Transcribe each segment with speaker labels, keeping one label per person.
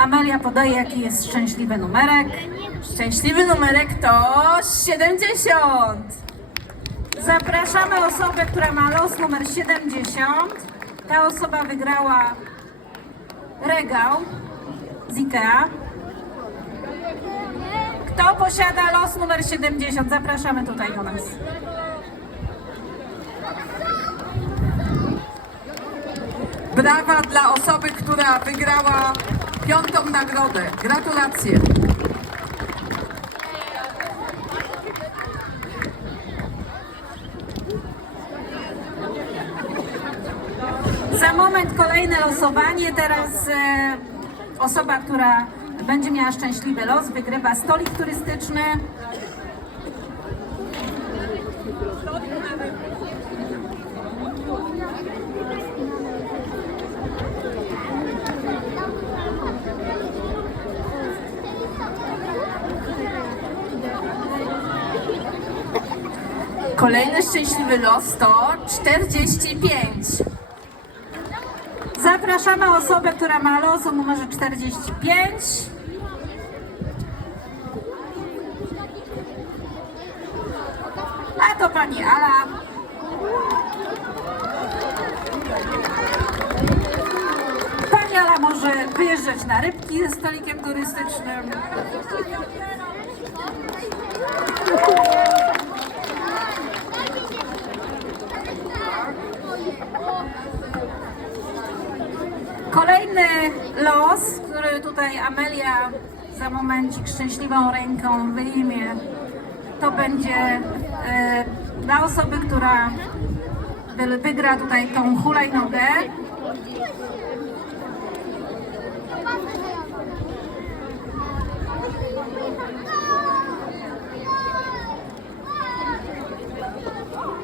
Speaker 1: Amelia podaje, jaki jest szczęśliwy numerek.
Speaker 2: Szczęśliwy numerek to 70.
Speaker 1: Zapraszamy osobę, która ma los numer 70. Ta osoba wygrała regał z Ikea. Kto posiada los numer 70? Zapraszamy tutaj do nas.
Speaker 3: Brawa dla osoby, która wygrała piątą nagrodę. Gratulacje.
Speaker 1: Za moment kolejne losowanie. Teraz e, osoba, która będzie miała szczęśliwy los, wygrywa stolik turystyczny.
Speaker 2: Kolejny szczęśliwy los to 45.
Speaker 1: Zapraszamy osobę, która ma los o numerze 45. A to pani Ala. Pani Ala może wyjeżdżać na rybki ze stolikiem turystycznym. Kolejny los, który tutaj Amelia za momencik szczęśliwą ręką wyjmie, to będzie e, dla osoby, która wy- wygra tutaj tą hulajnogę.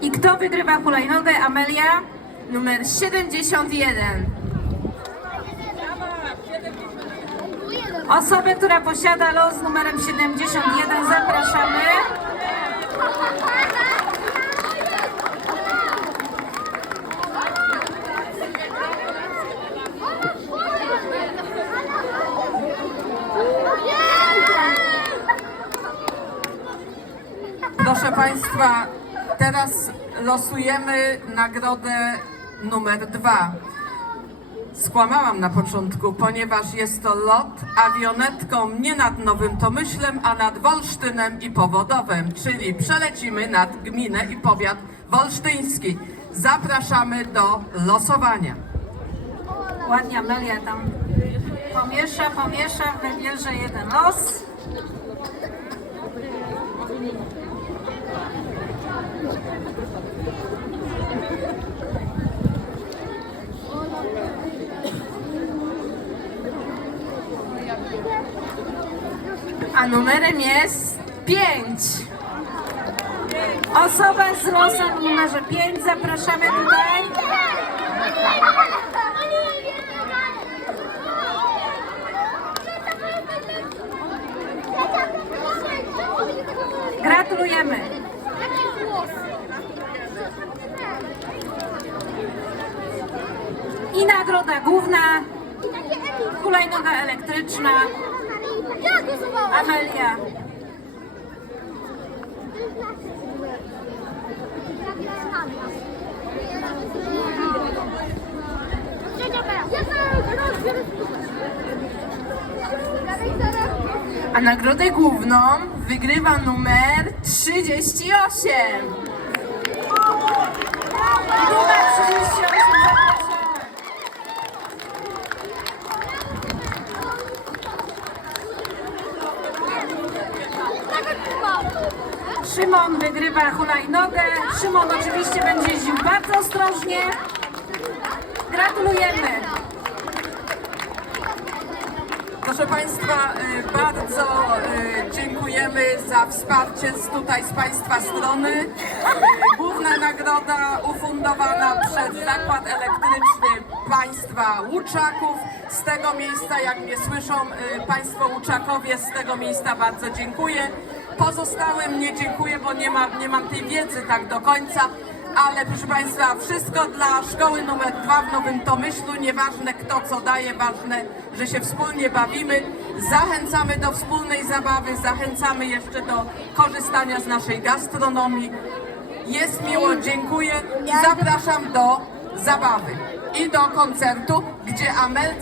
Speaker 1: I kto wygrywa hulajnogę? Amelia?
Speaker 2: Numer 71.
Speaker 1: Osobę, która posiada los numerem 71, zapraszamy.
Speaker 3: Proszę Państwa, teraz losujemy nagrodę numer dwa. Skłamałam na początku, ponieważ jest to lot awionetką nie nad Nowym Tomyślem, a nad Wolsztynem i Powodowem, czyli przelecimy nad gminę i powiat wolsztyński. Zapraszamy do losowania.
Speaker 1: Ładnie Amelia tam pomiesza, pomiesza, wybierze jeden los.
Speaker 2: A numerem jest 5.
Speaker 1: Osoba z losem w numerze 5, zapraszamy tutaj. Gratulujemy. I nagroda główna, hulajnoga elektryczna, Amelia.
Speaker 2: A nagrodę główną wygrywa numer 38.
Speaker 1: Numer 38, Szymon wygrywa hulajnogę. Szymon oczywiście będzie jeździł bardzo ostrożnie. Gratulujemy.
Speaker 3: Proszę Państwa, y, bardzo y, dziękujemy za wsparcie z tutaj z Państwa strony. Y, Główna nagroda ufundowana przez Zakład Elektryczny Państwa Łuczaków. Z tego miejsca, jak mnie słyszą Państwo Łuczakowie, z tego miejsca bardzo dziękuję. Pozostałym nie dziękuję, bo nie, ma, nie mam tej wiedzy tak do końca. Ale proszę Państwa, wszystko dla szkoły numer dwa w Nowym Tomyślu. Nieważne kto co daje, ważne, że się wspólnie bawimy. Zachęcamy do wspólnej zabawy, zachęcamy jeszcze do korzystania z naszej gastronomii. Jest miło, dziękuję i zapraszam do zabawy i do koncertu, gdzie Amelce